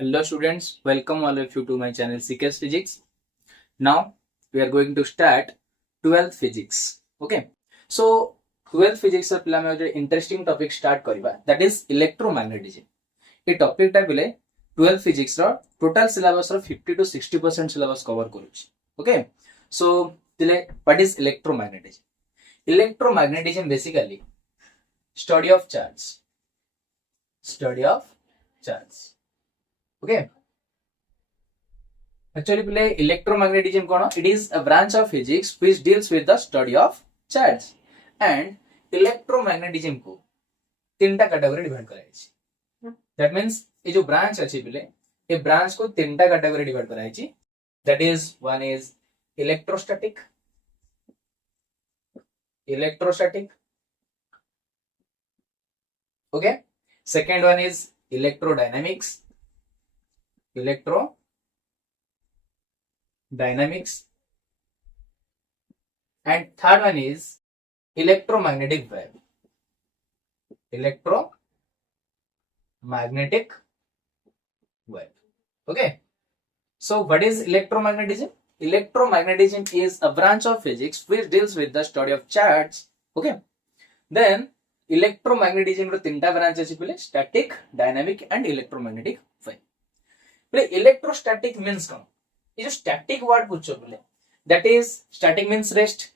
Hello students, welcome all of you to my channel CKS Physics. Now we are going to start 12th physics. Okay. So 12th physics ର ପିଲା ଆମେ ଗୋଟେ interesting topic start କରିବା, that is electromagnetism. A topic ଟା ପିଲେ 12th physics ର total syllabus ର 50 to 60% syllabus cover କରୁଛି. Okay. So ପିଲେ what is electromagnetism? Electromagnetism basically study of charge. Study of charge. Okay. Actually, play electromagnetism kono? It is a branch of physics which deals with the study of charge. And electromagnetism को तीनटा category divide करा है. That means ये जो branch अच्छी पिले ये branch को तीनटा कैटेगरी डिवाइड करा है. That is one is electrostatic. Okay. Second one is electrodynamics. And third one is electromagnetic wave. Okay. So what is electromagnetism? Electromagnetism is a branch of physics which deals with the study of charge. Okay. Then electromagnetism ro tinta branch achi pile static, dynamic and electromagnetic wave. Pile electrostatic means kama? ये जो static word पूछो बोले that is static means rest.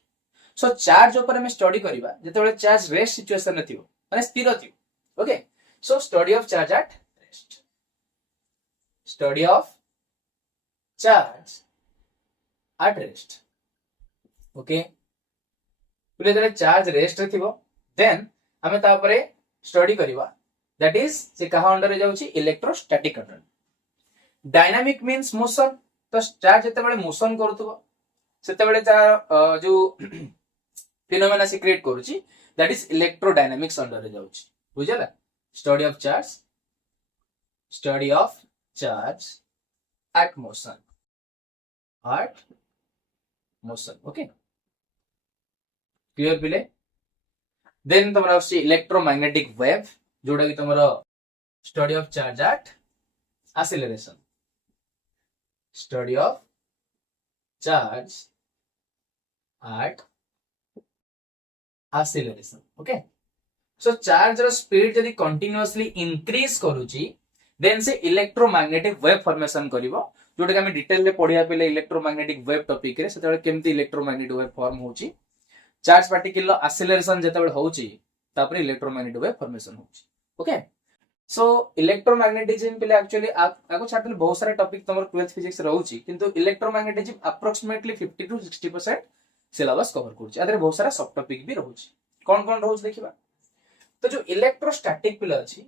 So charge ऊपर हमें study करिबा जेतेबेले charge rest situation रे थियो माने स्थिर थियो. Okay. So study of charge at rest. Study of charge at rest. Okay. बोले जेतेबेले charge rest रे थियो then हमें ता ऊपर study करिबा that is से कहा अंडर रे जाउची electrostatic under. Dynamic means motion. तो चार्ज जेतेबेले मोशन करूथबो सेतेबेले तार जो फिनोमेना से क्रिएट करूची दैट इज इलेक्ट्रोडायनामिक्स अंडर रे जाउची. बुझला? Study of charge at motion. Okay clear पिले? देन तमरा आसी इलेक्ट्रोमैग्नेटिक वेव जोडा कि तमरा study of charge at acceleration. Study of charge at acceleration. Okay. So charge रो speed जदि continuously increase करूची then से electromagnetic wave formation करिवो जोटा कि हम डिटेल रे पढिया पले electromagnetic wave टॉपिक रे सेतेबेले केमती electromagnetic wave फॉर्म होची चार्ज पार्टिकल लो acceleration जेतेबेले होची तापर electromagnetic wave formation होची. Okay. सो इलेक्ट्रोमैग्नेटिज्म पे एक्चुअली आगो छाटले बहुत सारे टॉपिक तमर 12th फिजिक्स रहउची किंतु electromagnetism approximately 50 to 60% syllabus cover करउची. आदरे बहुत सारा सब टॉपिक भी रहउची. कोन कोन रहउची देखिबा. तो जो इलेक्ट्रोस्टैटिक पिला अछि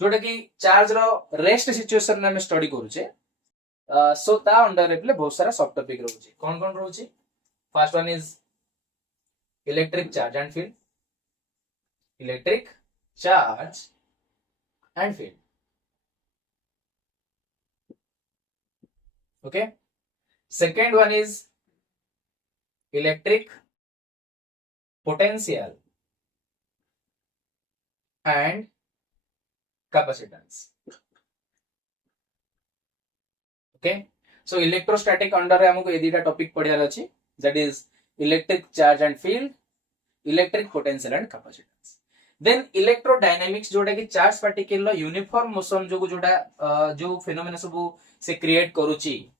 जोटा कि चार्ज रो रेस्ट सिचुएशन में स्टडी करूचे सो ता अंडर रे पिले बहुत सारा सब टॉपिक रहउची. कोन कोन रहउची? First one is electric charge and field. Charge and field. Okay. Second one is electric potential and capacitance. Okay. So electrostatic under हमको ये दीटा टॉपिक पढ़ियार अछि that is electric charge and field, electric potential and capacitance. Then electrodynamics जोटा कि charge particle लो uniform motion जो जोटा जो phenomena सब से क्रिएट करूची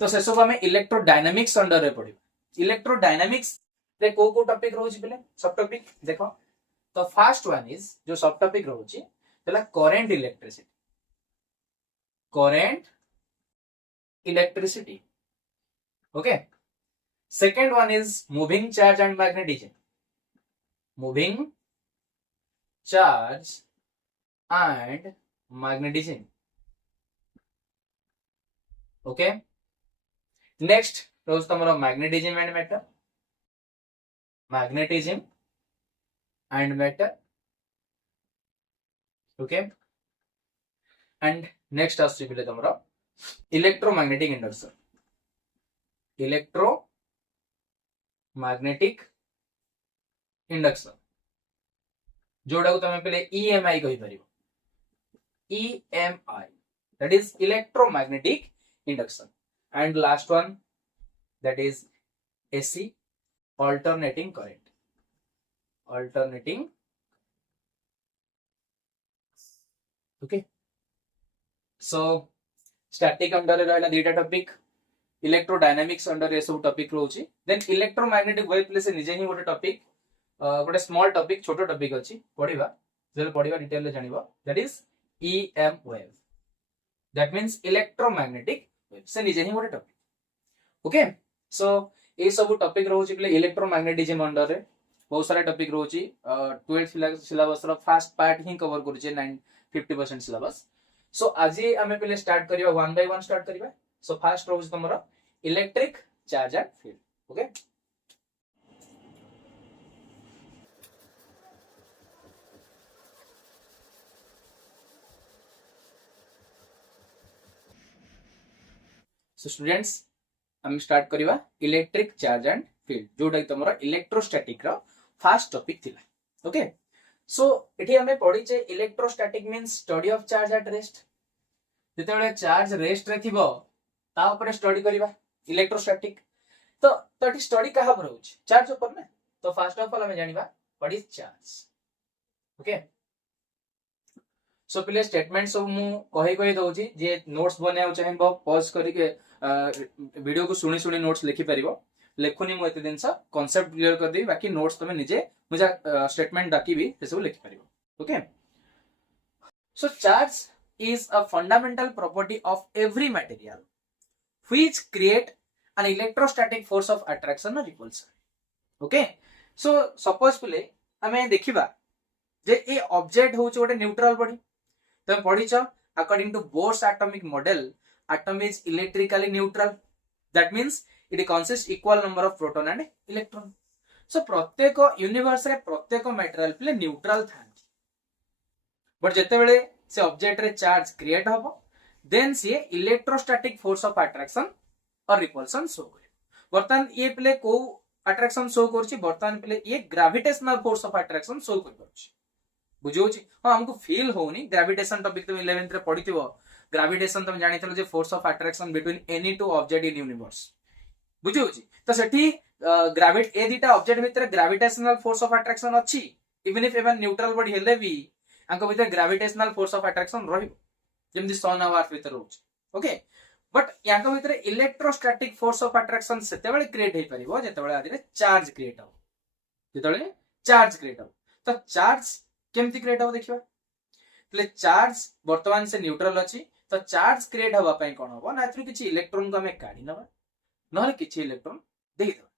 तो से सब हमें इलेक्ट्रोडायनामिक्स अंडर रे पड़िबो. इलेक्ट्रोडायनामिक्स रे को टॉपिक रहउची बेले सब टॉपिक देखो. तो फर्स्ट वन इज जो सब टॉपिक रहउची तला current electricity. Okay. Second one is moving charge and magnetism. Moving charge and magnetism. Okay. Next rows tomorrow magnetism and matter. Okay. And next as to bile tomorrow electromagnetic induction. जोड़ा को तमे पहले EMI कहि परिबो. EMI, that is electromagnetic induction. And last one, that is AC, alternating current. Alternating, okay. So static under रहला दीटा topic, electrodynamics under ए subtopic रोची, then electromagnetic wave प्ले से निजे ही गोटे टॉपिक, गोटे स्मॉल टॉपिक, छोटो टॉपिक अछि पढिबा, जेल पढिबा डिटेल ले जानिबा, that is EM wave, that means electromagnetic wave से निजे ही गोटे टॉपिक, ओके. सो ए सब टॉपिक रोची प्ले इलेक्ट्रोमैग्नेटिज्म अंडर रे बहुत सारा टॉपिक रोची, 12th सिलेबस रो फर्स्ट पार्ट ही कवर करूचे 50% सिलेबस. सो आज आमे पहले स्टार्ट करिवा, वन बाय वन स्टार्ट करिवा. सो फर्स्ट रोज तमरा electric charge and field, okay. So students हम स्टार्ट करिवा इलेक्ट्रिक चार्ज एंड फील्ड, जोटा कि तमरा इलेक्ट्रोस्टैटिक रो फर्स्ट टॉपिक थिला, ओके. सो एठी हमें पढिचे electrostatic means study of charge at rest. जेतेबेले चार्ज रेस्ट रे थिबो ता ऊपर स्टडी करिवा इलेक्ट्रोस्टैटिक. तो एठी स्टडी कहा पर होछ, चार्ज ऊपर ना. तो फर्स्ट ऑफ ऑल हमें जानिबा व्हाट इज चार्ज, ओके. सो पहले स्टेटमेंट सब मु कहि दउची, जे नोट्स बनाउ चाहिबो पॉज करि के वीडियो को सुनी सुनी नोट्स लिखि परिबो. लेखुनी मु एते दिन सा कांसेप्ट क्लियर कर देबी, बाकी नोट्स तमे निजे मुझे स्टेटमेंट डाकी भी से सब लिखि परिबो, okay. So charge is a fundamental property of every material which create an electrostatic force of attraction or repulsion, okay. So suppose पले हमें देखिबा जे ए ऑब्जेक्ट होछ गोटे न्यूट्रल बॉडी. तमे पढिछ according to Bohr's atomic model, atom is electrically neutral, that means it consists equal number of proton and electron. So प्रत्येक universe रे प्रत्येक material पले neutral थांती, but जेतेबेले से ऑब्जेक्ट रे चार्ज क्रिएट हबो, देन से इलेक्ट्रोस्टैटिक फोर्स ऑफ अट्रैक्शन और repulsion show करे. बर्तमान ये प्ले को अट्रैक्शन शो करछि, बर्तमान प्ले ये gravitational force of attraction show कर परछि. बुझौछि हां, हमको फील होनी. ग्रेविटेशन टॉपिक तुम 11th रे पढिथिबो. ग्रेविटेशन तुम जानिथलो जे force of attraction between any two object in universe, बुझौछि. तो सेठी ग्रेविट ए दीटा ऑब्जेक्ट भितर ग्रेविटेशनल फोर्स ऑफ अट्रैक्शन अछि, even if even neutral body हेले भी आंको भीतर ग्रेविटेशनल फोर्स ऑफ अट्रैक्शन रहिबो, जेमति सन और अर्थ भीतर होछ, ओके. बट यांको भीतर इलेक्ट्रोस्टैटिक फोर्स ऑफ अट्रैक्शन सेतेबेले क्रिएट हे परिबो जेतेबेले आदिरे चार्ज क्रिएट हो, जेतेबेले चार्ज क्रिएट हो. तो चार्ज केमति क्रिएट हो देखिबा. तले चार्ज वर्तमान से न्यूट्रल अछि, तो चार्ज क्रिएट होबा पई कोन होबो ना, एथरु किछि इलेक्ट्रॉन को हमें काढी नबा, नहले किछि इलेक्ट्रॉन देइ देबा.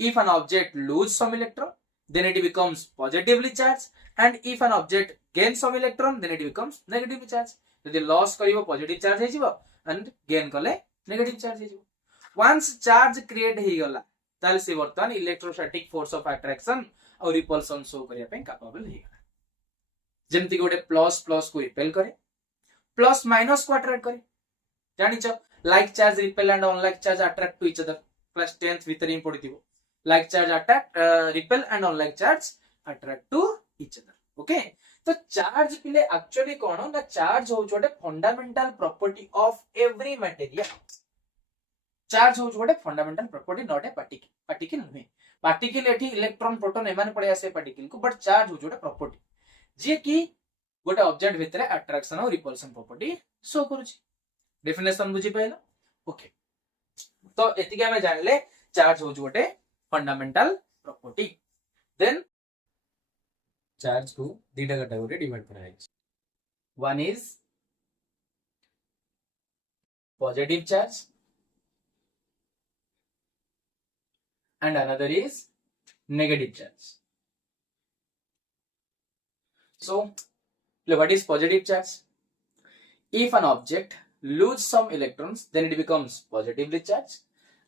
If an object lose some electron, then it becomes positively charged, and if an object gains some electron, then it becomes negatively charged. If loss करिवो positive charge हे जिवो and gain कले negative charge हे जिवो. Once charge create हे गला ताले से वर्तमान electrostatic force of attraction और repulsion show करिया पे कैपेबल हे गला. जेमति गोटे प्लस प्लस को रिपेल करे, प्लस माइनस को अट्रैक्ट करे. जानिचो like charge repel and unlike charge attract to each other. Class 10th भीतर ही पढिथिबो. Like charge attract, repel and unlike charge attract to each other, okay. तो चार्ज पिले एक्चुअली कोन ना, चार्ज हो छोटे fundamental property of every material. Charge हो छोटे fundamental property, not a particle. Particle नुहे, पार्टिकल एठी इलेक्ट्रॉन प्रोटॉन एमान पड़े आसे पार्टिकल को, बट चार्ज हो छोटे प्रॉपर्टी जे कि गोटे ऑब्जेक्ट भितरे अट्रैक्शन और रिपल्सन प्रॉपर्टी शो करूची. डेफिनेशन बुझी पाइला, ओके. तो एतिके हमें जानले चार्ज हो छोटे फंडामेंटल प्रॉपर्टी. देन चार्ज को दीटा कैटेगरी डिवाइड करा है. One is positive charge and another is negative charge. So what is positive charge? If an object loses some electrons, then it becomes positively charged,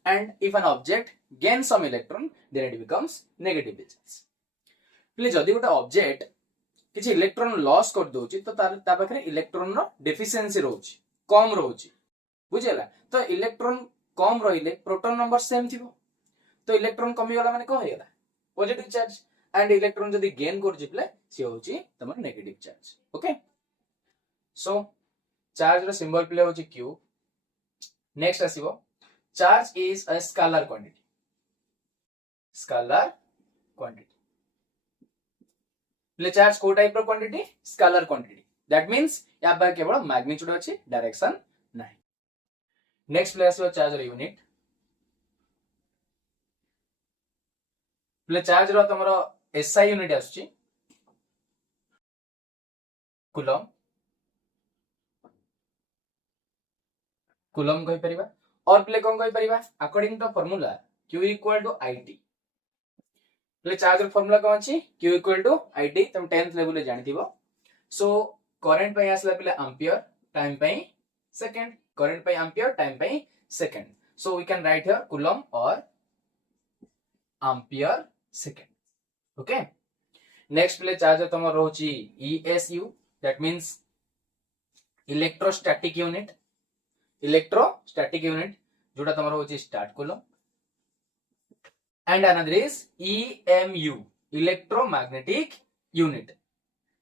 and if an object gains some electron, then it becomes negatively charged. Please जदि गोटे object किसी electron loss कर दोची तो ता पाखरे electron रो deficiency रहउची, कम रहउची, बुझेला. तो electron कम रहिले प्रोटॉन नंबर सेम थिबो, तो इलेक्ट्रॉन कमी वाला माने को हेला पॉजिटिव चार्ज, एंड इलेक्ट्रॉन जदि गेन कर जितले से होची तमर negative charge, okay. So charge रो सिंबल प्ले होची q नेक्स्ट आसीबो charge is a scalar quantity प्ले चार्ज को टाइप रो quantity scalar quantity that means या बा केवल मैग्नीट्यूड अछि डायरेक्शन नाही नेक्स्ट प्ले आसीबो चार्ज रो यूनिट प्ले चार्ज रो तमरो एसआई यूनिट आछी कूलम कूलम कहि परिबा और प्ले कोन कहि परिबा according to formula q equal to it प्ले चार्ज रो फार्मूला कोन अछि q इक्वल टू it तुम 10th लेवल ले जानिथिबो सो करंट पई आसला प्ले एंपियर टाइम पई सेकंड करंट पई एंपियर टाइम पई second so we can write here coulomb और एंपियर सेकंड ओके नेक्स्ट प्ले चार्ज तम रहउची esu that means electrostatic unit जोटा तमर होची statcoulomb and another is emu electromagnetic unit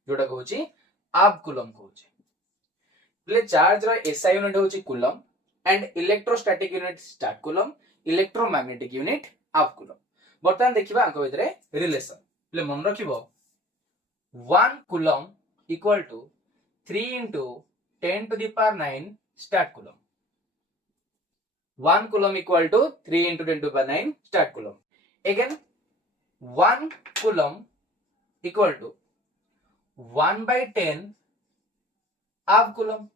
जोटा होची आप कूलम होची प्ले चार्ज रो एसआई यूनिट होची coulomb and electrostatic unit statcoulomb electromagnetic unit abcoulomb बर्तमान देखिबा अंक भितरे रिलेशन प्ले मन रखिबो 1 coulomb equal to 3 into 10 to the power 9 start coulomb 1 coulomb equal to 3 into 10 to the power 9 start coulomb again 1 coulomb equal to 1 by 10 half coulomb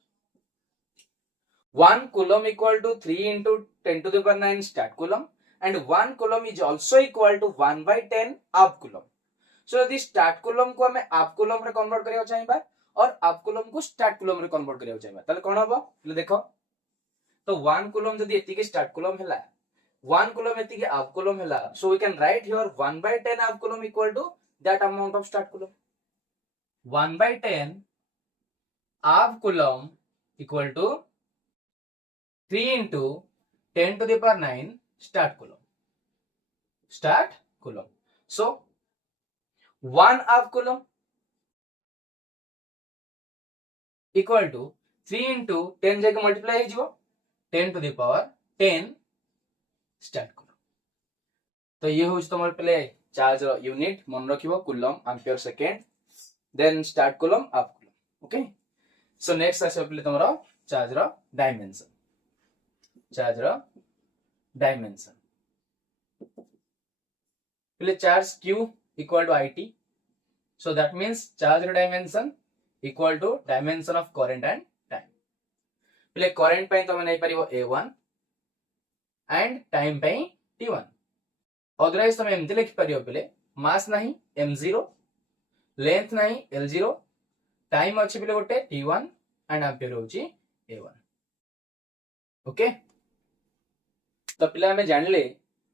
1 coulomb equal to 3 into 10 to the power 9 start coulomb and 1 coulomb is also equal to 1 by 10 half coulomb so यदि start coulomb को हमें half coulomb रे convert करियो चाहिबा और half coulomb को start coulomb रे convert करियो चाहिबा ताले कोन हबो ले देखो तो 1 कूलम जदी एति के स्टार्ट कूलम हैला 1 कूलम एति के हाफ कूलम हैला so we can write here 1 by 10 half coulomb equal to that amount of start coulomb 1 by 10 half coulomb equal to 3 into 10 to the power 9 start coulomb so 1 half coulomb equal to 3 into 10 जाके multiply हो जिवो 10 to the power 10 start coulomb तो ये होछ तमर play charge रो unit मन रखिबो coulomb ampere second then statcoulomb half coulomb okay so next आसे प्ले तमरो चार्ज रो डायमेंशन प्ले charge q equal to it so that means charge dimension equal to dimension of current and time play current पई तमे नै परिबो a1 and time पई t1 otherwise तमे एमति लिखि परिबो प्ले मास नाही m0 लेंथ नाही l0 टाइम अछि प्ले गोटे t1 and एंपियर होची a1 ओके तो पिला हमें जानले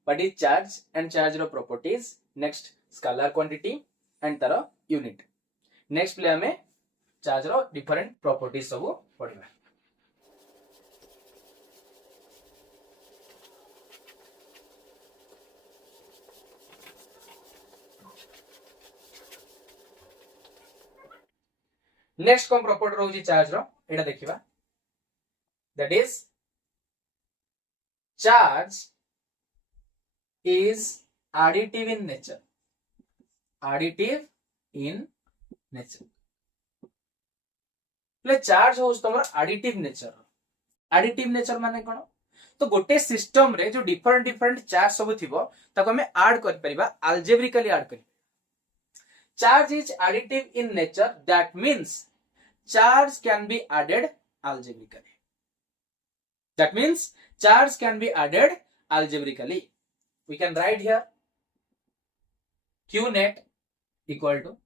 what is charge and charge रो properties next scalar quantity and तार यूनिट नेक्स्ट प्ले हमें चार्ज रो डिफरेंट प्रॉपर्टीज सब पढिबा नेक्स्ट कोन प्रॉपर्टी रहउची चार्ज रो एटा देखिबा that is charge is additive in nature प्ले चार्ज हो तमर एडिटिव नेचर माने कोन तो गोटे सिस्टम रे जो डिफरेंट चार्ज सब थिबो ताको हमें ऐड कर परिबा अलजेब्रिकली ऐड करी charge is additive in nature that means charge can be added algebraically we can write here q net equal to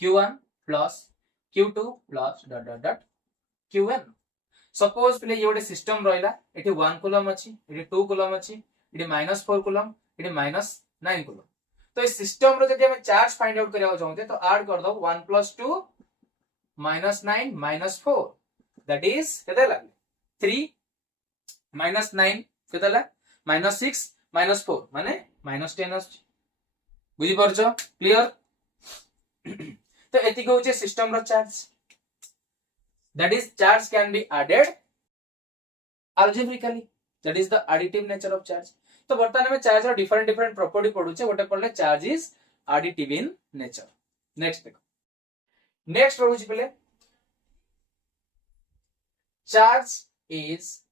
q1 plus q2 plus dot qn suppose पहले ये गोटे सिस्टम रहिला एठी 1 coulomb अछि एठी 2 coulomb अछि एठी -4 कूलम एठी -9 कूलम तो इस सिस्टम रो जदि हम चार्ज फाइंड आउट करिया चाहते तो ऐड कर दो 1 plus 2 -9 -4 दैट इज केते लागले 3 -9 केते ला -6 -4 माने -10 आछि बुझी परछो क्लियर तो एति को होचे सिस्टम रो charge that is charge can be added algebraically, that is the additive nature of charge. तो वर्तमान में चार्ज रो डिफरेंट डिफरेंट प्रॉपर्टी पढुचे, गोटे पढले charge is additive in nature. Next देखो, नेक्स्ट रहउची पले charge is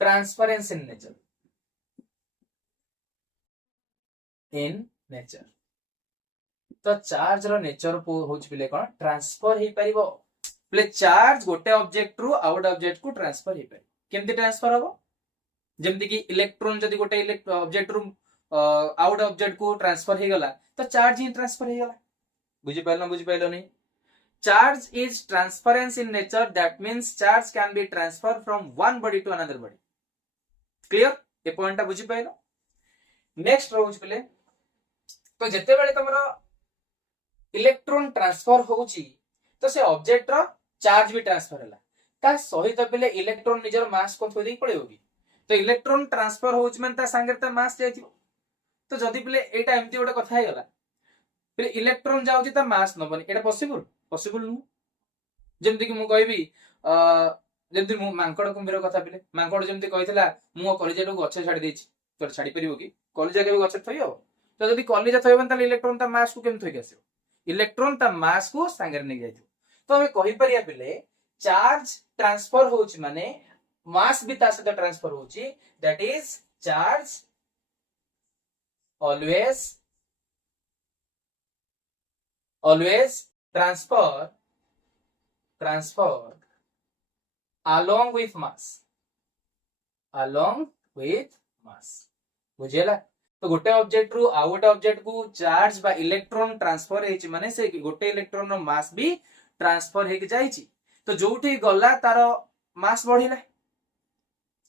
transference in nature. In nature तो चार्ज रो नेचर होची पले कोन ट्रांसफर हे परिबो. पले चार्ज गोटे ऑब्जेक्ट रु आउट ऑब्जेक्ट को ट्रांसफर हे परिबो. केमती ट्रांसफर हबो, जेमती कि इलेक्ट्रॉन जदि गोटे ऑब्जेक्ट रु आउट ऑब्जेक्ट को ट्रांसफर हे गला तो चार्ज ही ट्रांसफर हे गला. बुझी पाइलो नहीं. Charge is transference in nature, that means charge can be transfer from one body to another body. Clear, ए पॉइंट ता बुझी पाइलो. नेक्स्ट रोज पले तो जते बेले तमरो इलेक्ट्रॉन ट्रांसफर होउची तो से ऑब्जेक्ट रो चार्ज भी ट्रांसफर होला. ता सहित पले इलेक्ट्रॉन निजर मास को थोड़ी पड़ेगी. तो इलेक्ट्रॉन ट्रांसफर होउच मन ता संगे ता मास जाइथिबो. तो जदि पले एटा एम्ति ओटा कथा हे गला, फिर इलेक्ट्रॉन जाउची ता मास नबनी, एटा पॉसिबल नु. जेमति कि मु कहबी जेमति मु मांकड़ कुंभीर कथा पले, मांकड़ जेमति कहितला मु कॉलेज को गछ छाडी देछि, तो छाडी परिबो कि कॉलेज के गछ थइयो. तो जदि कॉलेज थइबन ता इलेक्ट्रॉन ता मास को केम थइ आसीबो, इलेक्ट्रॉन ता मास को संगे नै जाइथिबो. तो हमें कहि परिया पले चार्ज ट्रांसफर होउची माने मास भी ता साथ ट्रांसफर होउची, that is charge always transfer along with mass. बुझेला. तो गोटे ऑब्जेक्ट रु आ गोटे ऑब्जेक्ट को चार्ज बा इलेक्ट्रॉन ट्रांसफर हेची माने से गोटे इलेक्ट्रॉन रो मास भी ट्रांसफर हेक जाईची. तो जोठी गला तारो मास बढ़िला,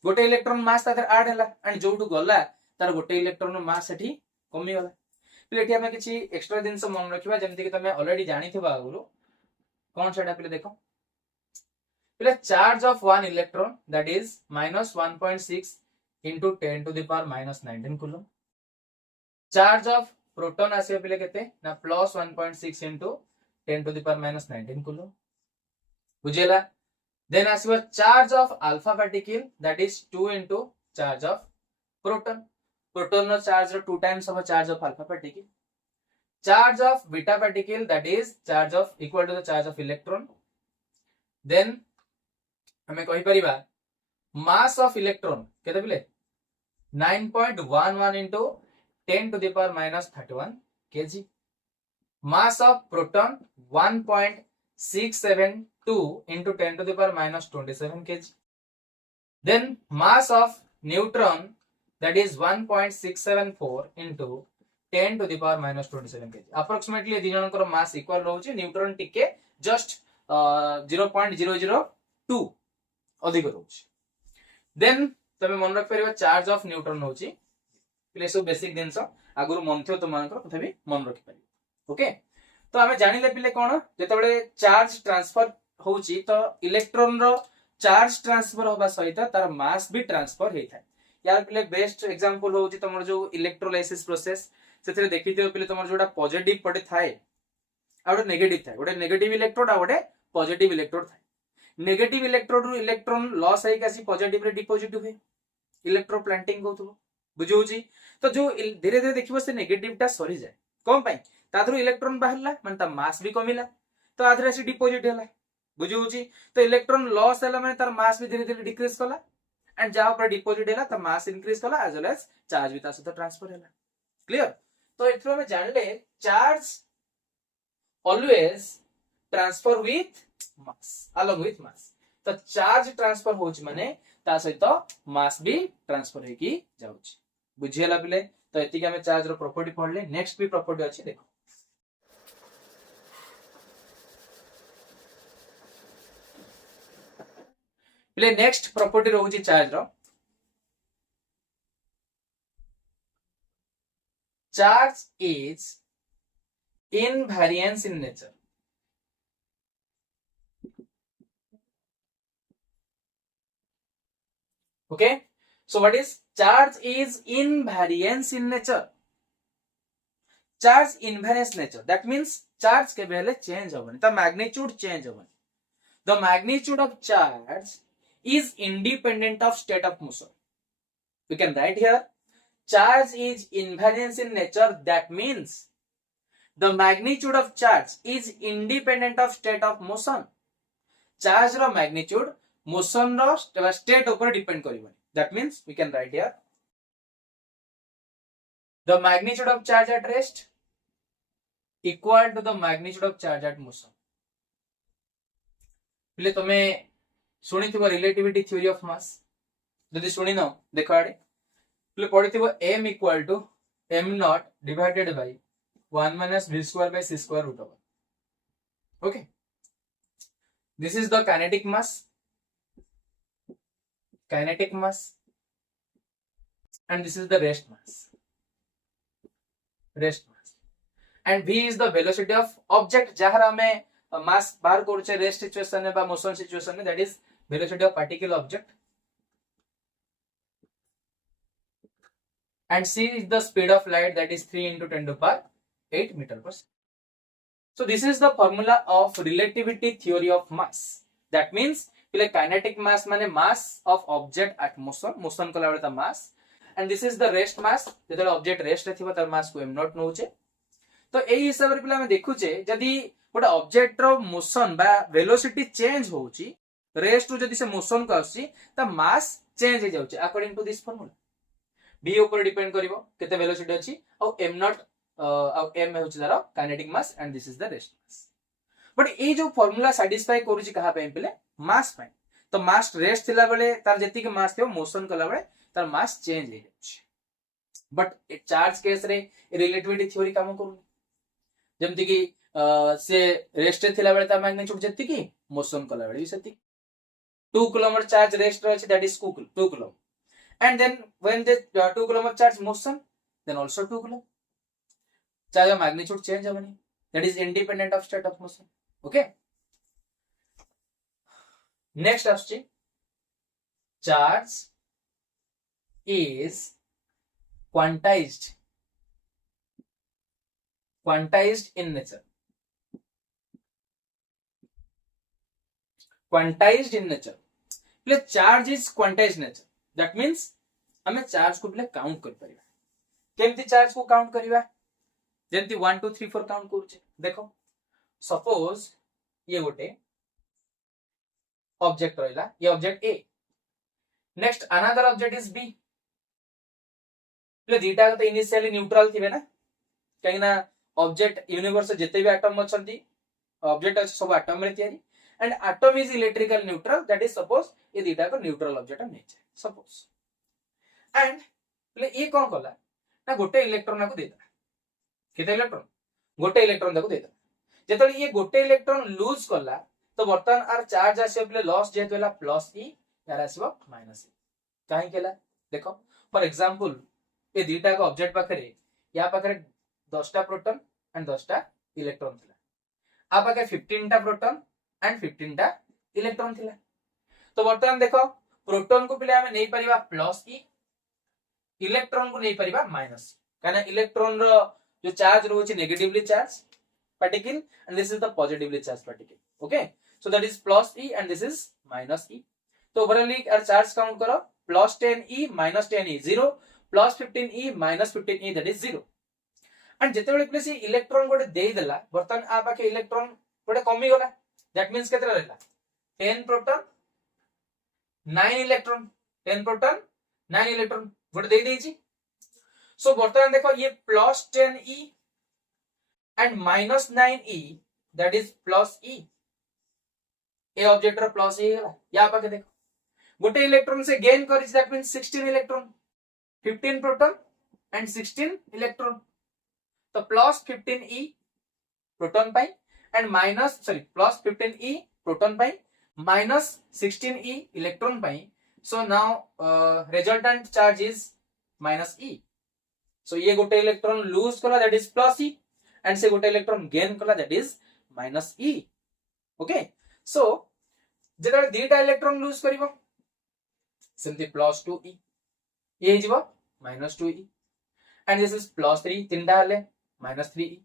गोटे इलेक्ट्रॉन मास तादर ऐड हला, एंड जोठु गला तार गोटे इलेक्ट्रॉन रो मास सेठी कमी गला. पले एठी हम किछि एक्स्ट्रा दिनस मन रखिबा, जेमति कि तमे ऑलरेडी जानि थिबा आगुरो. कोन सेटा पले देखो, पले charge of one electron that is -1.6 into 10 to the power -19 coulomb. Charge of proton आसे पले केते ना +1.6 into 10 to the power -19 coulomb. बुझेला. देन आसीबो charge of alpha particle that is 2 into charge of proton. Proton नो charge रो 2 times of charge of alpha particle. Charge of beta particle that is charge of equal to the charge of electron. Then हमें कहि परिबा mass of electron केते बिले 9.11 into 10 to the power -31 kg. Mass of proton 1.672 into 10 to the power -27 kg. Then mass of neutron that is 1.674 into 10 to the power -27 kg. Approximately the Jankar mass equal रहउची, neutron टिके just 0.002 अधिक रहउची. Then तमे मन रख परिबा charge of neutron होची. Play सब basic दिनस आगुर मनथ्यो तो मानकर तथापि मन रखि पारि. ओके, तो हमें जानिले पिले कोन जेतबेले चार्ज ट्रांसफर होची तो इलेक्ट्रॉन रो चार्ज ट्रांसफर होबा सहित तार मास भी ट्रांसफर हेइ थाय. यार पिले बेस्ट एग्जांपल होची तमर जो इलेक्ट्रोलाइसिस प्रोसेस, सेथरे देखिथियो पिले तमर जोडा पॉजिटिव पडे थाय आउट नेगेटिव थाय. गोटे नेगेटिव इलेक्ट्रोड आ गोटे पॉजिटिव इलेक्ट्रोड थाय. नेगेटिव इलेक्ट्रोड रु इलेक्ट्रॉन लॉस हेइ कासी पॉजिटिव रे डिपॉजिट होय, इलेक्ट्रोप्लांटिंग होतबो. बुझौची. तो जो धीरे धीरे देखिबो से नेगेटिव टा सरी जाय. कोन पई तादरु इलेक्ट्रॉन बाहरला माने ता मास भी कमिला, तो आधरे से डिपॉजिट होला. बुझौची. तो इलेक्ट्रॉन लॉस होला माने तार मास भी धीरे धीरे डिक्रीज कला, एंड जहां पर डिपॉजिट होला ता मास इंक्रीज कला एज वेल एज चार्ज भी ता साथ ट्रांसफर होला. क्लियर. तो एथरो में जानले charge always transfer with mass, along with mass. तो चार्ज ट्रांसफर होच माने ता सहित मास भी ट्रांसफर हेकी जाउची. बुझियला पिले. तो एतिक हमें चार्ज रो प्रॉपर्टी पढले. नेक्स्ट भी प्रॉपर्टी अछि देखो. पिले नेक्स्ट प्रॉपर्टी रहउची चार्ज रो. Charge is invariance in nature. Okay, so what is charge is invariance in nature. Charge invariance nature, that means charge के बेले चेंज होबनी, ता मैग्नीट्यूड चेंज होबनी. The magnitude of charge is independent of state of motion. We can write here, charge is invariant in nature. That means the magnitude of charge is independent of state of motion. Charge ro magnitude motion ro state upar depend karibani. That means we can write here, the magnitude of charge at rest equal to the magnitude of charge at motion. એટલે તમે ଶୁଣିଥିବ relativity theory of mass, ଯଦି ଶୁଣିନ ଦେଖ ଆଡେ, એટલે ପଢିଥିବ m equal to m naught divided by 1 minus v square by c square root over. Okay, this is the kinetic mass and this is the rest mass and v is the velocity of object जहार हमें mass बाहर करूचे rest situation में बा motion situation में, that is velocity of particular object, and c is the speed of light, that is 3 into 10 to the power 8 meter per second. So this is the formula of relativity theory of mass. That means kinetic mass माने mass of object at motion कला बेले mass, and this is the rest mass, जेतले object rest रे थिबा तार mass को m naught नउचे. तो एई हिसाब रे पिला हम देखुचे जदी गोटे ऑब्जेक्ट रो मोशन बा वेलोसिटी चेंज होउची, रेस्ट रु जदी से मोशन को आसी त मास चेंज हो जाउची according to this formula. v ऊपर डिपेंड करिवो केते वेलोसिटी अछि और m naught और m होउची तार kinetic mass and this is the rest mass. But ए जो फार्मूला सैटिस्फाई करूची कहा पे पिले मास पे, तो मास रेस्ट थिला बेले तार जति के मास थियो मोशन कला बेले तार मास चेंज हो जाउची. बट ए चार्ज केस रे रिलेटिविटी थ्योरी काम करू, जेमति कि से रेस्ट थिला बेले तार मैग्नीट्यूड जति की मोशन कला बेले सेति 2 कूलम चार्ज रेस्ट अछि, that is 2 coulomb, and then when the 2 coulomb charge motion, then also 2 coulomb charge magnitude change hobani, that is independent of state of motion. Okay, next aschi charge is quantized in nature. Quantized in nature, charge is quantized nature. That means हमें charge को पहले count कर परिबा. केमती charge को count करिबा, जेंती 1 2 3 4 count करूचे. देखो suppose ये गोटे ऑब्जेक्ट रहला, ये object A, next another object is B. ले दीटा तो इनिशियली न्यूट्रल थिबे ना, कहीं ना ऑब्जेक्ट यूनिवर्स जेते भी एटम अछंती ऑब्जेक्ट अछि सब एटम रे तयारी, and atom is electrical neutral, that is suppose ये दीटा को न्यूट्रल ऑब्जेक्ट हम नेचे सपोज. एंड ये कौन कला ना गोटे इलेक्ट्रॉन को देता, केते इलेक्ट्रॉन गोटे इलेक्ट्रॉन को देता. जेतले ये गोटे इलेक्ट्रॉन लूज कला तो वर्तमान आर चार्ज आसे पले लॉस जेत होला प्लस ई, यार आसीबो माइनस ई. काहे केला देखो, फॉर एग्जांपल ये दीटा को ऑब्जेक्ट पाखरे या पाखरे 10 टा प्रोटॉन एंड 10 टा इलेक्ट्रॉन थिला, आ पाखे 15 टा प्रोटॉन एंड 15 टा इलेक्ट्रॉन थिला. तो वर्तमान देखो प्रोटॉन को पले हमें नहीं परिबा प्लस ई, इलेक्ट्रॉन को नहीं परिबा माइनस, काना इलेक्ट्रॉन रो जो चार्ज रोची negatively charge particle and this is the positively charge particle. Okay, so that is plus e and this is minus e. तो ओवरऑली आर चार्ज काउंट करो, plus 10 e minus 10 e 0, plus 15 e minus 15 e, that is 0. And जेतेबेले प्लेस electron गोटे देई देला, बर्तन आ पाके इलेक्ट्रॉन गोटे कमी गला, दैट मींस केतरा रहला 10 प्रोटॉन 9 इलेक्ट्रॉन, 10 प्रोटॉन 9 इलेक्ट्रॉन गोटे दे देछि. सो बर्तमान देखो ये plus 10 e and minus 9 e, that is plus e. ए ऑब्जेक्ट रो प्लस ई होला, या पाके देखो गोटे इलेक्ट्रॉन से गेन करिस, that means 16 electron, 15 proton and 16 electron. तो प्लस 15 ई प्रोटॉन पाई and minus plus 15 e proton पाई माइनस 16 ई इलेक्ट्रॉन पाई. So now resultant charge is minus E. So ये गोटे इलेक्ट्रॉन लूज कला, that is plus E, and से गोटे electron gain कला, that is minus E. Okay, so जेता दीटा electron lose करिवो सेमती प्लस 2E, ये हिजबो minus 2E, and this is plus 3, तीनटा हले minus 3E.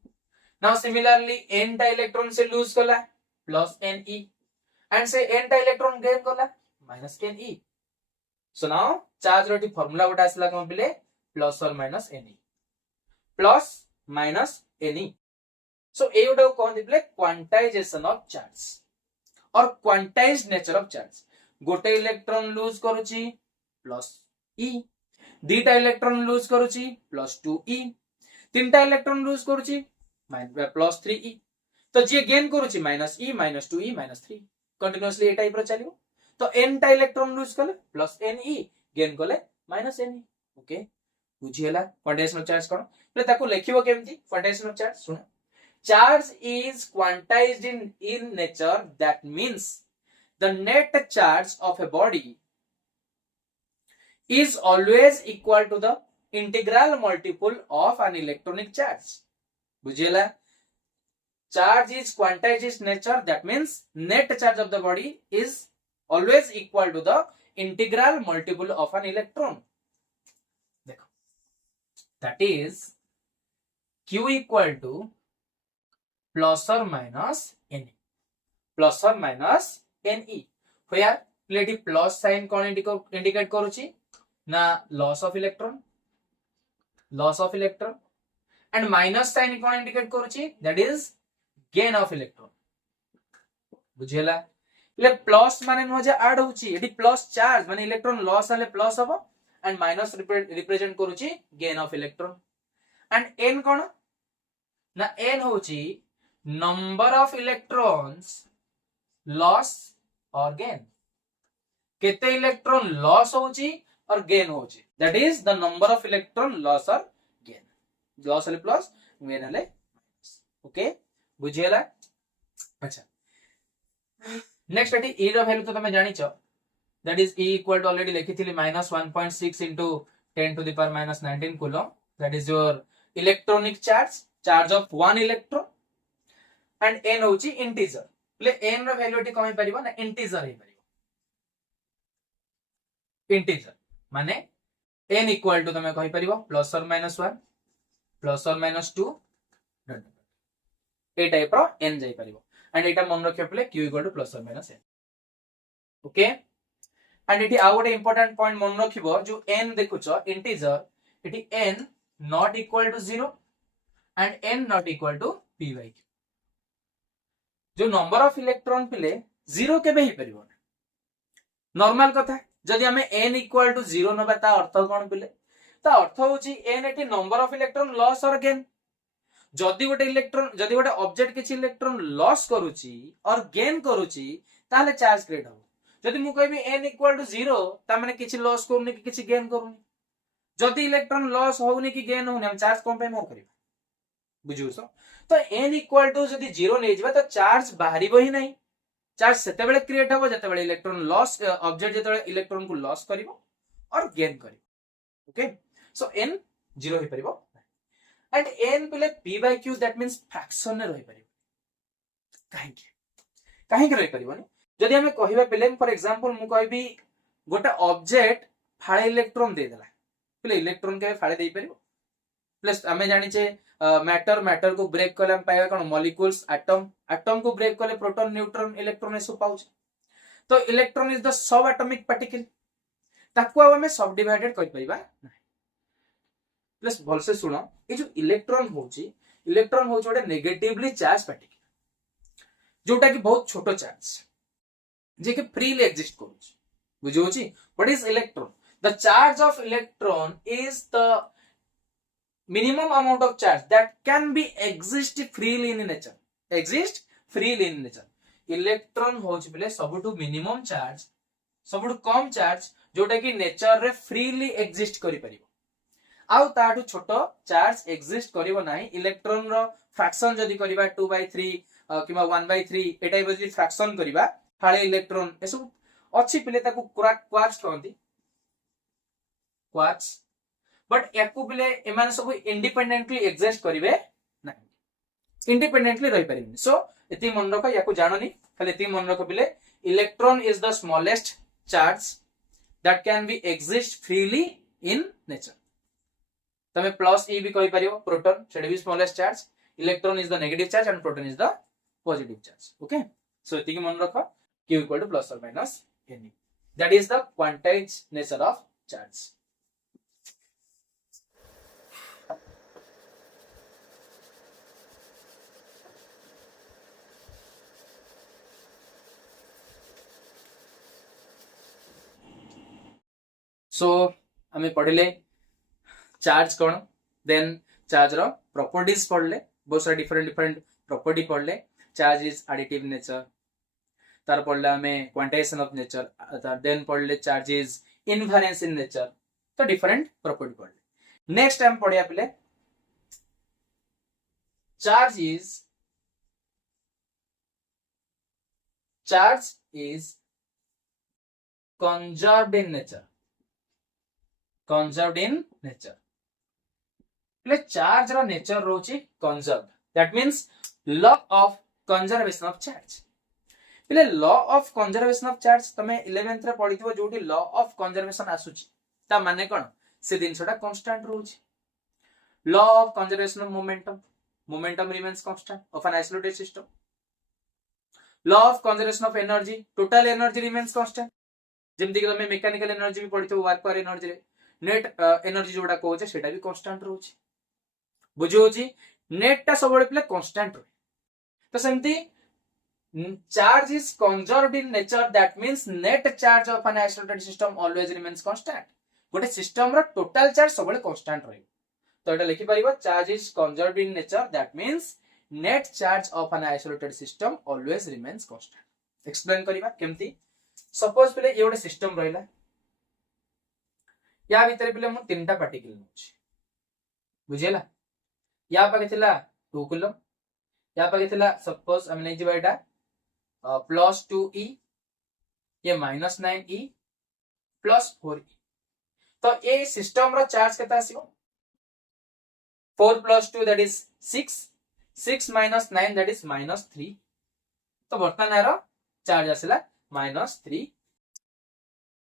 Now similarly n टा इलेक्ट्रॉन से लूज कला plus NE, and say n टा इलेक्ट्रॉन गेन कला minus ne. So now charge रो फॉर्मूला गोटे आसला कोन पिले प्लस और minus ne, plus minus ne. So ए गोटे कोन दिले क्वांटाइजेशन ऑफ चार्ज और क्वांटाइज्ड नेचर ऑफ चार्ज. गोटे इलेक्ट्रॉन लूज करूची प्लस e, दीटा इलेक्ट्रॉन लूज करूची प्लस 2e, तीनटा इलेक्ट्रॉन लूज करूची प्लस 3e. तो जे गेन करूची minus e minus 2e minus 3 continuously ए टाइप रो चलियो. तो n टा इलेक्ट्रॉन लूज कले प्लस ne, गेन कले माइनस ne. ओके बुझी हला क्वांटाइजेशन ऑफ चार्ज कोन ले ताको लेखिबो केमती क्वांटाइजेशन ऑफ चार्ज. सुनो, charge is quantized in nature. That means the net charge of a body is always equal to the integral multiple of an electronic charge. बुझेला, charge is quantized in nature. That means net charge of the body is always equal to the integral multiple of an electron. देखो, that is q equal to plus or minus ne, plus or minus ne. where प्लेटी plus sign कौन indicate करूची ना loss of electron, loss of electron, and minus sign कौन indicate करूची that is gain of electron. बुझेला, ले plus माने मजा ऐड होची एटी प्लस चार्ज माने इलेक्ट्रॉन लॉस आले प्लस हबो एंड माइनस रिप्रेजेंट करूची gain of electron. And n कोन ना n होची नंबर ऑफ इलेक्ट्रॉन्स लॉस और गेन. केते इलेक्ट्रॉन लॉस होची और गेन होची that is the number of electron loss और गेन. लॉस हले प्लस गेन हले माइनस. ओके बुझियला. अच्छा नेक्स्ट एटी e रो वैल्यू तो तमे जानि छ that is e equal to already लिखिथिली -1.6 into 10 to the power -19 coulomb. That is your electronic charge, charge of one electron. And n होची इंटीजर ले n रो वैल्यू टी कमी परिबो ना इंटीजर हे परिबो. इंटीजर माने n इक्वल टू तमे कहि परिबो प्लस और माइनस 1 प्लस और माइनस 2 ए टाइप रो n जाई परिबो. एंड एटा मन रखियो पले q इक्वल टू प्लस और माइनस n. ओके एंड एटी आ गोटे इंपोर्टेंट पॉइंट मन रखिबो जो n देखुचो इंटीजर एटी n not equal to 0 and n not equal to p by q. जो नंबर ऑफ इलेक्ट्रॉन पिले 0 केबे ही परिबो नॉर्मल कथा. जदि हमें n इक्वल टू 0 नबा ता अर्थ कोन पिले ता अर्थ होची n eighty number of electron loss और गेन. जदि गोटे इलेक्ट्रॉन जदि गोटे ऑब्जेक्ट किछि इलेक्ट्रॉन लॉस करूची और गेन करूची ताले चार्ज क्रिएट हो. जदि मु कहबी n इक्वल टू 0 ता माने किछि लॉस करनी कि किछि गेन करनी. जदि इलेक्ट्रॉन लॉस होउनी कि गेन होउनी हम चार्ज कम पे मोर करिबा. बुझुसो. तो n इक्वल टू जदि 0 नै जिबा तो चार्ज बाहरिबो ही नहीं. चार्ज सेते बेले क्रिएट होबो जते बेले इलेक्ट्रॉन लॉस ऑब्जेक्ट जते बेले इलेक्ट्रॉन को लॉस करिवो और गेन करिवो. ओके सो n 0 ही परिबो एंड n पिले p by q that means fraction ने रहि परिबो. काहे रहि परिबोनी जदि हमें कहिबा पिले फॉर एग्जांपल मु कहबी गोटे ऑब्जेक्ट फाळे इलेक्ट्रॉन दे देला पिले इलेक्ट्रॉन के फाळे देई परिबो. प्लस हमें जानि छे मैटर, मैटर को ब्रेक कले हम पाएगा कोन मॉलिक्यूल्स, एटम, एटम को ब्रेक कले प्रोटॉन, न्यूट्रॉन, इलेक्ट्रॉन एसो पाउछ. तो electron is the sub atomic particle ताको हमें सब डिवाइडेड कर परिबा नै. प्लस भल से सुनो ए जो इलेक्ट्रॉन होची ओडे नेगेटिवली चार्ज पार्टिकल जोटा कि बहुत छोटो चार्ज जे कि फ्रीली एग्जिस्ट करूछ. बुझोची what is electron? The charge of electron is the minimum amount of charge that can be exist freely in nature. Exist freely in nature. Electron होच बिले सबुटु minimum charge, सबुटु कम चार्ज जोटा कि nature रे freely exist करि परिबो. आउ ताटु छोटो charge exist करिवो नाही. Electron रो fraction जदि करिबा 2/3 किबा 1/3 एटाइ बजि फ्रैक्शन करिबा फाळे इलेक्ट्रॉन एसु अछि पिले ताकू क्वार्क्स कहंती. क्वार्क्स बट याकू पिले एमान सब इंडिपेंडेंटली एग्जिस्ट करिवे ना, इंडिपेंडेंटली रहि परिबे. सो एति मन रखो याकू जाननी खाली एति मन रखो पिले electron is the smallest charge that can be exist freely in nature. तमे प्लस e भी कहि परिबो proton said be smallest charge, electron is the negative charge and proton is the positive charge. Okay so एति मन रखो. q equal to plus or minus ne. That is the quantized nature of charge. So हमें पढ़ले charge कौन, then charge रो properties पढ़ले, बहुत सारा डिफरेंट प्रॉपर्टी पढ़ले. चार्ज इज एडिटिव नेचर, तार पढ़ले हमें क्वांटाइजेशन ऑफ नेचर, देन पढ़ले charge is invariance in nature. तो डिफरेंट प्रॉपर्टी पढ़ले. नेक्स्ट टाइम पढ़िया पिले charge is conserved in nature. conserved in nature. Charge रो नेचर रोची conserve. That means law of conservation of charge. पिले law of conservation of charge तमे 11th रे पढिथिबो, जोटी लॉ ऑफ कंजर्वेशन आसुची ता माने कोन, से दिनसोटा कांस्टेंट रोची. Law of conservation of momentum remains constant of an isolated system. Law of conservation of energy, total energy remains constant. जेमति कि तमे मैकेनिकल एनर्जी भी पढिथिबो, वर्क पर एनर्जी रे नेट एनर्जी जोडा कहूचे सेटा भी कांस्टेंट रोची. बुझियोची नेट टा सबले प्ले कांस्टेंट रहे. तो सेमती charge is conserved in nature. That means net charge of an isolated system always remains constant. गोटे सिस्टम रो टोटल चार्ज सबले कांस्टेंट रहे. तो एटा लिखि परिबो charge is conserved in nature. That means net charge of an isolated system always remains constant. Explain करिबा केमती. सपोज पले ये गोटे सिस्टम रहिला, या भीतर पले मु तीनटा पार्टिकल नउछि. बुझियला. या पाके थिला 2 कूलम, या पाके थिला सपोज हम नै जिबा एटा प्लस 2e, ये माइनस 9e प्लस 4e. तो ए सिस्टम रो चार्ज केता आसीबो 4 plus 2 that is 6, 6 minus 9 that is minus 3. तो वर्तमान रो चार्ज आसीला माइनस 3.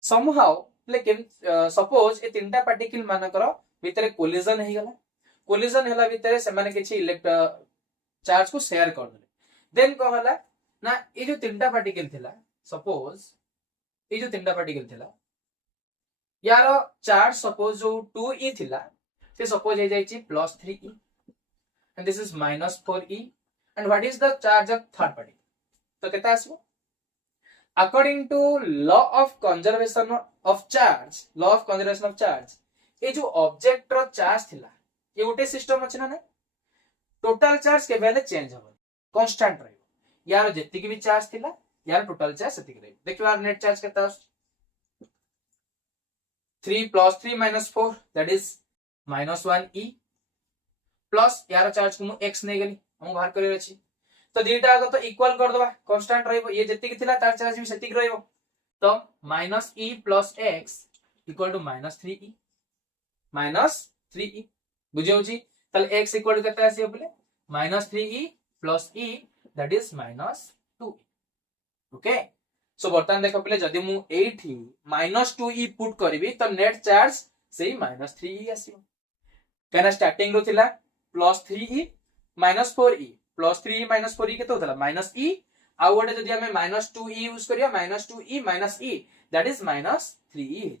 समहाउ लेकिन सपोज ए तीनटा पार्टिकल मानकर भीतर कोलिजन हे गला. कोलिजन हला भीतर से माने किछि चार्ज को शेयर कर दे. देन को हला ना ए जो तीनटा पार्टिकल थिला, सपोज ए जो तीनटा पार्टिकल थिला यार चार्ज सपोज जो 2e थिला से सपोज हे जाइछि plus 3e and this is minus 4e. And what is the charge of third particle. तो केता आसीबो according to law of conservation of charge. Law of conservation of charge ए जो ऑब्जेक्ट रो चार्ज थिला ये गोटे सिस्टम अछि ना. टोटल चार्ज के वैल्यू चेंज हो, कांस्टेंट रहइबो. यार जति की भी चार्ज थिला यार टोटल चार्ज सेति के रहइबो. देखियो यार नेट चार्ज केता 3 plus 3 minus 4 that is minus 1e plus यार चार्ज को मु x नै गली हम बाहर करे अछि. तो दीटा आगो तो इक्वल कर दबा, कांस्टेंट रहइबो. ये जति की थिला तार चार्ज भी सेति के रहइबो. तो minus e plus x equal to minus 3e. Minus 3e बुझियोची. तले x इक्वल टू केता आसी बोले minus 3e plus e that is minus 2e. Okay. So बर्तमान देखो पले जदी मु एठी माइनस 2e पुट करबी तो नेट चार्ज सेही माइनस 3e आसीबो. केना स्टार्टिंग रो थिला plus 3e minus 4e plus 3e minus 4e केतो होतला माइनस e. आ गोटे जदी हमें माइनस 2e यूज करिया minus 2e minus e that is minus 3e हे.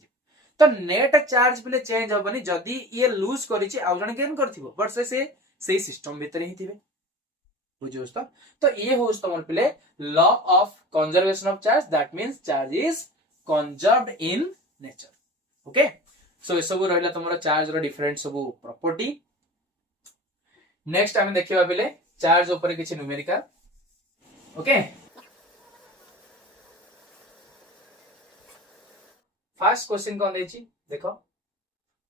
तो नेट चार्ज पले चेंज होबनी जदी ये लूज करिछि आ जण गेन करथिबो बट से सेही सिस्टम भीतर ही थिबे. बुझियोस. तो ये होस तमर पले law of conservation of charge. That means charge is conserved in nature. Okay. So ए सब रहला तमर चार्ज रो डिफरेंट सब प्रॉपर्टी. नेक्स्ट हम देखिबा पले चार्ज ऊपर किछि न्यूमेरिकल. ओके. फर्स्ट क्वेश्चन कौन देछि देखो.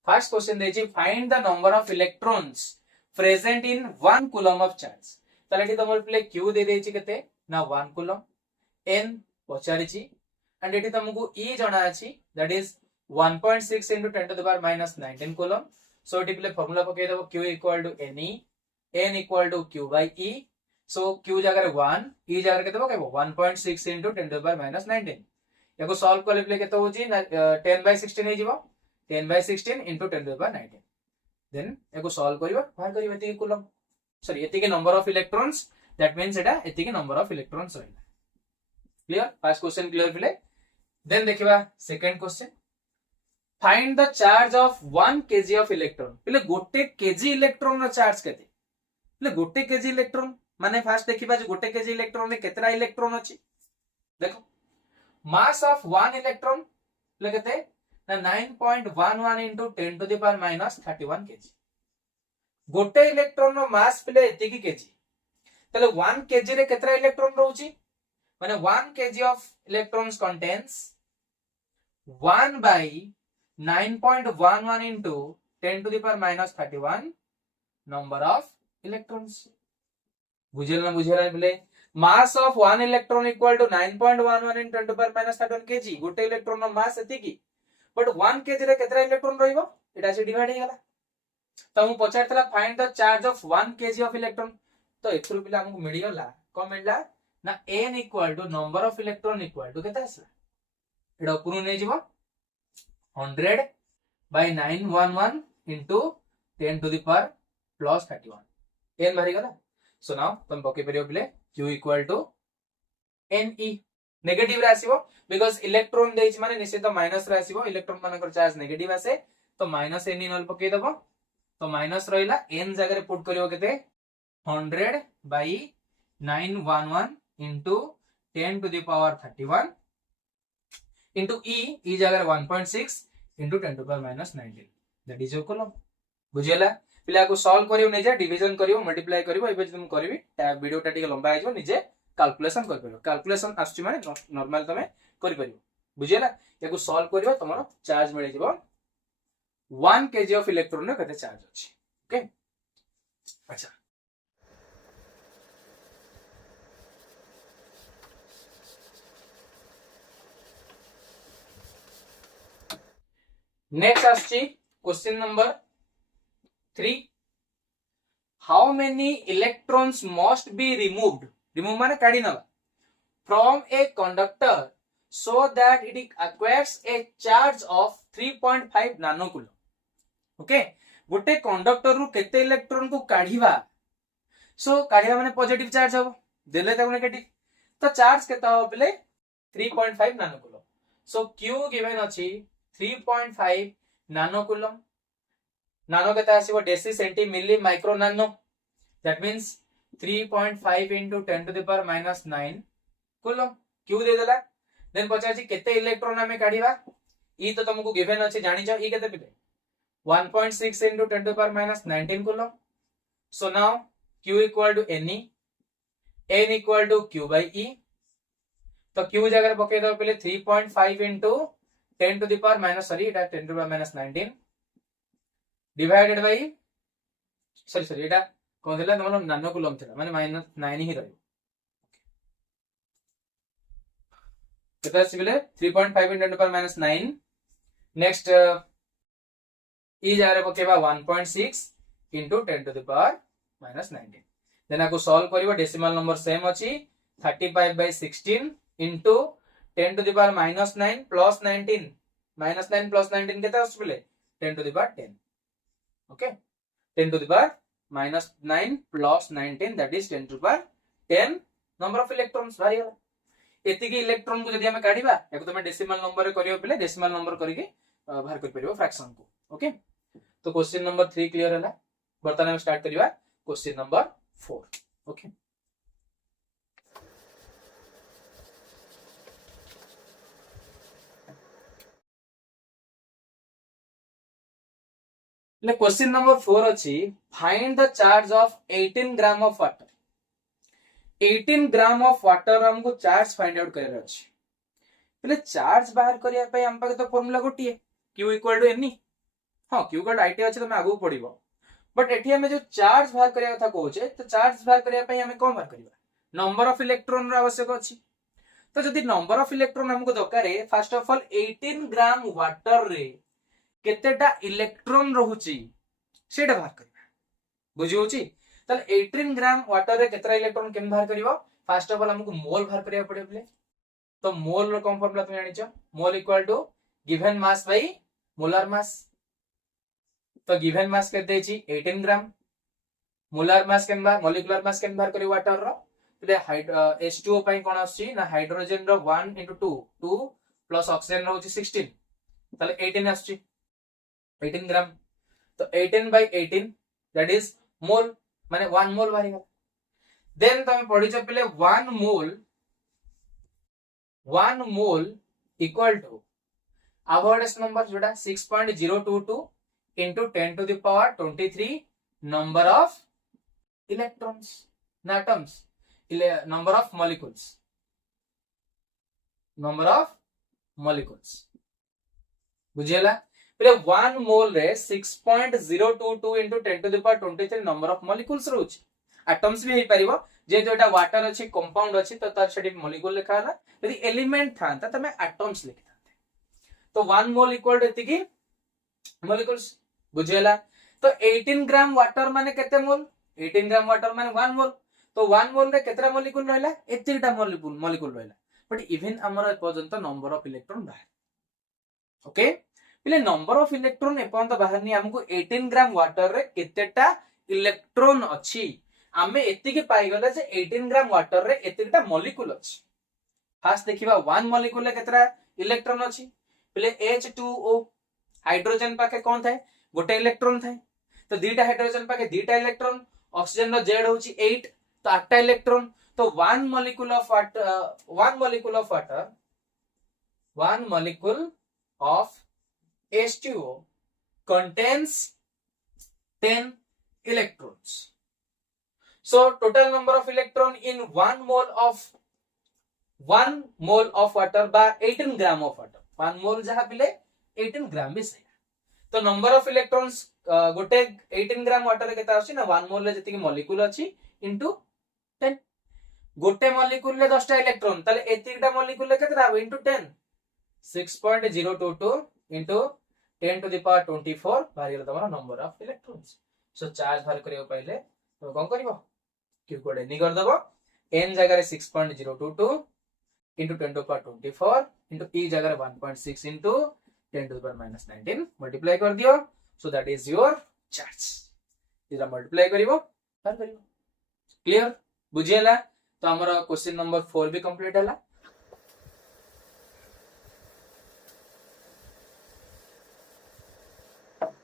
फर्स्ट क्वेश्चन देछि find the number of electrons present in 1 coulomb of charge. ताले एठी तमर प्ले q दे देछि केते ना 1 कूलम, n पचारिछि एंड एठी तमको e जणा अछि that is 1.6 into 10 to the power minus 19 कूलम. सो एठी प्ले फार्मूला पके देबो q equal to ne, n equal to q by e. So q जगह 1, e जगह केते पकेबो 1.6 into 10 to the power minus 19. याको सॉल्व करले प्ले केते होची 10 by 16 हे जिवो 10 by 16 into 10 to the power 19. Then याको सॉल्व करिवो बाहर करिवो एति कूलम सॉरी एति के number of electrons. That means एटा एति के नंबर ऑफ इलेक्ट्रॉन्स रहला. क्लियर फर्स्ट क्वेश्चन क्लियर पिले देन देखिबा second question find the charge of 1 KG of electron पिले गोटे केजी इलेक्ट्रॉन रो चार्ज केते पिले गोटे केजी इलेक्ट्रॉन माने फास्ट देखिबा जे गोटे केजी इलेक्ट्रॉन रे केतरा इलेक्ट्रॉन अछि देखो मास ऑफ 1 इलेक्ट्रॉन पिले केते ना 9.11 into 10 to the power minus 31 kg गोटे इलेक्ट्रॉन रो मास पिले एति की केजी तले 1 केजी रे केतरा इलेक्ट्रॉन रहउची माने 1 kg of electrons contains 1 by 9.11 into 10 to the power minus 31 number of electrons बुझेला बोले mass of 1 electron equal to 9.11 into 10 to the power minus 31 kg गोटे इलेक्ट्रॉन रो मास एति की बट 1 kg रे केतरा इलेक्ट्रॉन रहइबो एटा से डिवाइड हे गला त हम पचारतला find the charge of 1 kg of electron तो एथुर पिला हमकु मिली गला कोन मिलला ना n equal to number of electron equal to केता आसला एडा पुरु नै जिवो 100 by 911 into 10 to the power plus 31 n भरी गला सो नाउ तुम पके परियो पिले q equal to ne negative रे आसीबो बिकॉज़ इलेक्ट्रॉन देइछ माने निश्चित माइनस रे आसीबो इलेक्ट्रॉन मानकर चार्ज नेगेटिव आसे तो माइनस n नल पके दबो तो माइनस रहिला n जगह रे पुट करियो केते 100 by 911 into 10 to the power 31 into e जगह 1.6 into 10 to the power minus 19 that is your column बुझेला पिला को सॉल्व करियो नै जा डिवीजन करियो मल्टीप्लाई करियो एबे तुम करबी वीडियो टा टिके लंबा आइजो निजे कैलकुलेशन कर परियो कैलकुलेशन आछी माने नॉर्मल तमे करि परियो बुझेला याको सॉल्व करियो तमरो चार्ज मिले जिवो 1 kg ऑफ इलेक्ट्रॉन ने कते चार्ज अछि ओके अच्छा नेक्स्ट आछि question number 3 how many electrons must be remove माने काढी नवा from a conductor so that it acquires A charge of 3.5 नानो कूलम ओके गोटे कंडक्टर रु केते इलेक्ट्रॉन को काढीवा सो काढीवा माने पॉजिटिव चार्ज हो देले ताको नेगेटिव तो चार्ज केता हो पले 3.5 नानो कूलम सो q गिवन अछि 3.5 नानो कूलम नानो केता आसीबो डेसी सेंटी मिली माइक्रो नानो that means 3.5 into 10 to the power minus 9 coulomb q दे देला देन पचाछि केते इलेक्ट्रॉन हमें काढीबा ई तो तुमको गिवन अछि जानि छ ई केते पिले 1.6 into 10 to the power minus 19 कूलम so now q equal to ne n equal to q by e तो q जगह पके दो पहले 3.5 into 10 to the power minus 10 to the power minus 19 divided by sorry एटा कोन देला तमन नानो कूलम थिला माने माइनस 9 ही रहयो केता सिबिले 3.5 into 10 to the power minus 9 next e जारे पकेबा 1.6 into 10 to the power minus 19 then आको सॉल्व करिवो डेसिमल नंबर सेम अछि 35 by 16 into 10 to the power minus 9 plus 19 minus 9 plus 19 केता आसबिले 10 to the power 10 okay 10 to the power minus 9 plus 19 that is 10 to the power 10 number of electrons भारी होला एति की electron को जदी हमें काढीबा एको तमे डेसिमल नंबर रे करियो पले डेसिमल नंबर करिके बाहर कर परियो फ्रैक्शन को ओके तो क्वेश्चन नंबर 3 क्लियर होला बर्तन हम स्टार्ट करिवा क्वेश्चन नंबर 4 ओके ले क्वेश्चन नंबर 4 अछि find the charge of 18 gram of water 18 gram of water हमको चार्ज फाइंड आउट करे अछि पहले चार्ज बाहर करिया पे हम पाके तो फार्मूला गोटिए q इक्वल टू ne हां q इक्वल आईटी अछि तो मैं आगु पढिबो बट एठी हमें जो चार्ज बाहर करिया कथा कहउछे तो चार्ज बाहर करिया पे हमें कोन बाहर करिवा नंबर ऑफ इलेक्ट्रॉन रा आवश्यक अछि तो जदी नंबर ऑफ इलेक्ट्रॉन हमको दरकार है first of all 18 gram water रे केतेटा इलेक्ट्रॉन रहउची सेटा बाहर करिवा बुझियोची तल 18 ग्राम वाटर रे केतरा इलेक्ट्रॉन केम बाहर करिवो फर्स्ट ऑफ ऑल हमको मोल बाहर करिया पड़े तो मोल रो कम फार्मूला तुम जानि छ mole equal to given mass by molar mass तो गिवन मास के देछि 18 ग्राम मोलर मास केम बाहर मॉलिक्यूलर मास केम बाहर करियो वाटर रो पिले H2O पई कोन आछि ना हाइड्रोजन रो 1 into 2 2 प्लस ऑक्सीजन रो 16 ताले 18 आछि 18 ग्राम तो 18 by 18 that is मोल माने 1 मोल बाहरी गला देन तमे पढि छ पिले 1 mole equal to Avogadro's number जोटा 6.022 into 10 to the power 23 number of electrons na atoms number of molecules बुझेला पहले 1 मोल रे 6.022 into 10 to the power 23 number of molecules रहउची atoms भी हे परिबो जे जोटा वाटर अछि कंपाउंड अछि तो तार छडी मॉलिक्यूल लिखा हला यदि एलिमेंट था तमे एटम्स लिखताते तो 1 मोल इक्वल टू एतिकी मॉलिक्यूल्स बुझेला तो 18 ग्राम वाटर माने केते मोल 18 ग्राम वाटर माने 1 मोल तो 1 मोल रे केतरा मॉलिक्यूल रहला एतिकटा मॉलिक्यूल रहला बट इवन हमर पर्यंत नंबर ऑफ इलेक्ट्रॉन बाहर ओके पहिले नंबर ऑफ इलेक्ट्रॉन एपर्यंत बाहर नि हमको 18 ग्राम वाटर रे केतेटा इलेक्ट्रॉन अछि आमे एतिके पाई गले जे 18 ग्राम वाटर रे एतिकटा मॉलिक्यूल अछि फास्ट देखिबा 1 मॉलिक्यूल रे केतरा इलेक्ट्रॉन अछि पहिले H2O हाइड्रोजन पाके कोन थाए गोटे इलेक्ट्रॉन थाए तो दीटा हाइड्रोजन पाके दीटा इलेक्ट्रॉन ऑक्सीजन रो Z होची 8 तो 8टा इलेक्ट्रॉन तो 1 molecule of H2O contains 10 electrons. So total number of electron in 1 mole of water by 18 gram of water 1 mole जहाँ पिले 18 ग्राम भी सही तो नंबर ऑफ इलेक्ट्रॉन्स गोटे 18 ग्राम वाटर केता आछि ना 1 मोल रे जति मॉलिक्यूल अछि इनटू 10 गोटे मॉलिक्यूल रे 10 टा इलेक्ट्रॉन ताले एतिकटा मॉलिक्यूल रे केतरा हो into 10 6.022 into 10 to the power 24 बाहर तमरा number of electrons so charge बाहर करियो पहिले तो कोन करबो क्यू कोड एनी कर दबो n जगह रे 6.022 into 10 to the power 24 into e जगह रे 1.6 into 10 to the power minus 19 multiply कर दियो so that is your charge Ira multiply करिवो कर करिवो क्लियर बुझियला तो हमर क्वेश्चन नंबर 4 भी कंप्लीट हला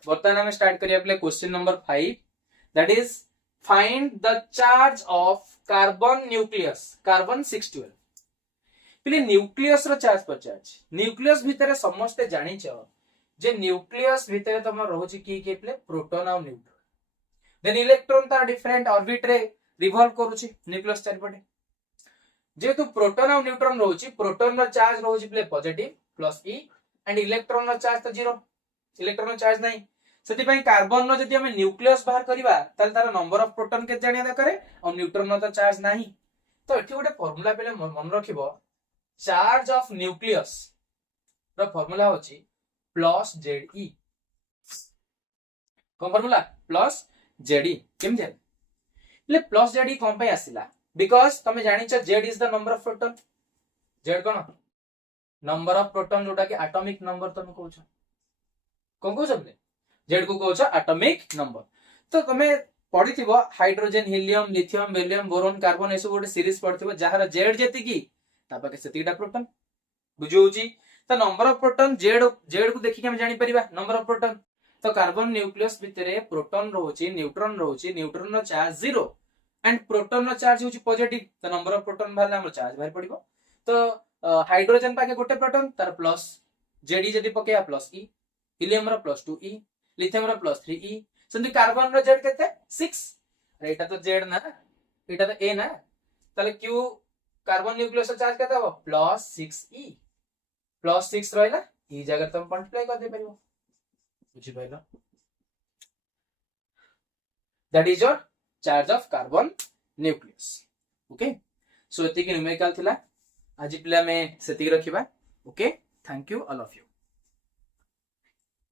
बर्तमान हम स्टार्ट करिया play question number 5 that is find the charge of carbon nucleus carbon 612 पिले न्यूक्लियस रो चार्ज पचार्ज न्यूक्लियस भितरे समस्त जानि छ जे न्यूक्लियस भितरे तम रहउची की प्ले प्रोटॉन और न्यूट्रॉन देन इलेक्ट्रॉन तार डिफरेंट ऑर्बिट रे रिवॉल्व करूची न्यूक्लियस चारपटे जे तो प्रोटॉन और न्यूट्रॉन रहउची प्रोटॉन रो चार्ज रहउची प्ले positive plus e and electron रो चार्ज तो जीरो इलेक्ट्रॉन रो चार्ज नहीं सेति पई कार्बन रो जदी हम न्यूक्लियस बाहर करबा ताल तार नंबर ऑफ प्रोटॉन के जानिया द करे और न्यूट्रॉन रो तो चार्ज नहीं तो एठी गोटे फार्मूला पहिले मन रखिबो चार्ज ऑफ न्यूक्लियस रो फार्मूला होची प्लस Ze कोन फार्मूला प्लस Ze केम जे ले प्लस Ze कोन पे आसिला बिकॉज़ तमे जानि छ Z is the number of proton Z cone number of proton जोटा कि एटॉमिक नंबर तमे कहू छ कोन कहू छबले Z को कहू छ एटॉमिक नंबर तो तमे पढिथिबो hydrogen helium lithium beryllium boron carbon एसो गोटे सीरीज पढिथिबो जहार Z जेति की तापाके सेतिटा प्रोटॉन बुझौची तो नंबर ऑफ प्रोटॉन Z को देखि के हम जानि परिबा नंबर ऑफ प्रोटॉन तो कार्बन न्यूक्लियस भितरे प्रोटॉन रहउची न्यूट्रॉन रो चार्ज 0 एंड प्रोटॉन रो चार्ज होची पॉजिटिव तो नंबर ऑफ प्रोटॉन भाले हमर चार्ज बाहर पडिबो तो हाइड्रोजन पाके गोटे प्रोटॉन तार प्लस Ze जदी पकेया प्लस e हीलियम रो प्लस 2e लिथियम रो प्लस 3e संदि कार्बन रो Z केते 6 एटा तो Z ना एटा तो a ना ताले q कार्बन न्यूक्लियस चार्ज केते हो प्लस 6e प्लस 6 रहला ई जगह तुम मल्टीप्लाई कर दे परिबो बुझि पाइलो that is your charge of carbon nucleus okay so एति के न्यूमेरिकल थिला आज पिला में सेति रखिबा okay thank you all of you